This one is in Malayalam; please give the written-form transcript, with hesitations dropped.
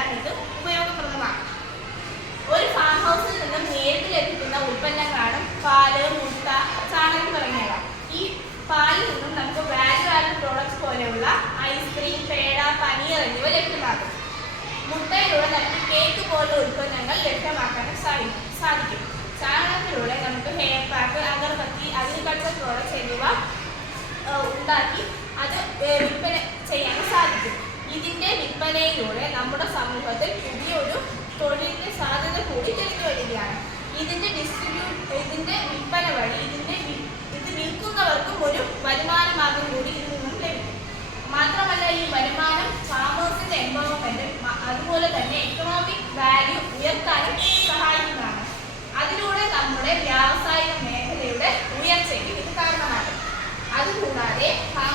എല്ലാം ഇത് ഉപയോഗപ്രദമാണ്. ഒരു ഫാം ഹൗസിൽ നിന്നും നേരിട്ട് ലഭിക്കുന്ന ഉൽപ്പന്നങ്ങളാണ് പാല്, മുട്ട, ചാണകം തുടങ്ങിയവ. ഈ പാലിൽ നിന്നും നമുക്ക് വാല്യൂ ആഡഡ് പ്രോഡക്ട്സ് പോലെയുള്ള ഐസ്ക്രീം, പേട, പനീർ എന്നിവ ലഭ്യമാകും. മുട്ടയിലൂടെ നമുക്ക് കേക്ക് പോലുള്ള ഉൽപ്പന്നങ്ങൾ ലഭ്യമാക്കാൻ സാധിക്കും. ചാണകത്തിലൂടെ നമുക്ക് hair pack, agarbatti, agriculture products എന്നിവ ഉണ്ടാക്കി അത് വിൽപ്പന ചെയ്യാൻ സാധിക്കും. ഇതിൻ്റെ വിൽപ്പനയിലൂടെ നമ്മുടെ സമൂഹത്തിൽ പുതിയൊരു തൊഴിലിൻ്റെ സാധ്യത കൂടി തെളിഞ്ഞു വരികയാണ്. ഇതിൻ്റെ വിൽപ്പന വഴി ഇത് വിൽക്കുന്നവർക്കും ഒരു വരുമാന മാർഗം കൂടി ഇതിൽ നിന്നും ലഭിക്കും. മാത്രമല്ല ഈ വരുമാനം ഫാമേഴ്സിൻ്റെ എംപവർമെൻറ്റ് അതുപോലെ തന്നെ എക്കണോമിക് വാല്യൂ ഉയർത്താനും സഹായിക്കുന്നതാണ്. അതിലൂടെ നമ്മുടെ വ്യാവസായിക മേഖലയുടെ ഉയർച്ചയ്ക്ക് ഇത് കാരണമാകും. അതുകൂടാതെ ഫാം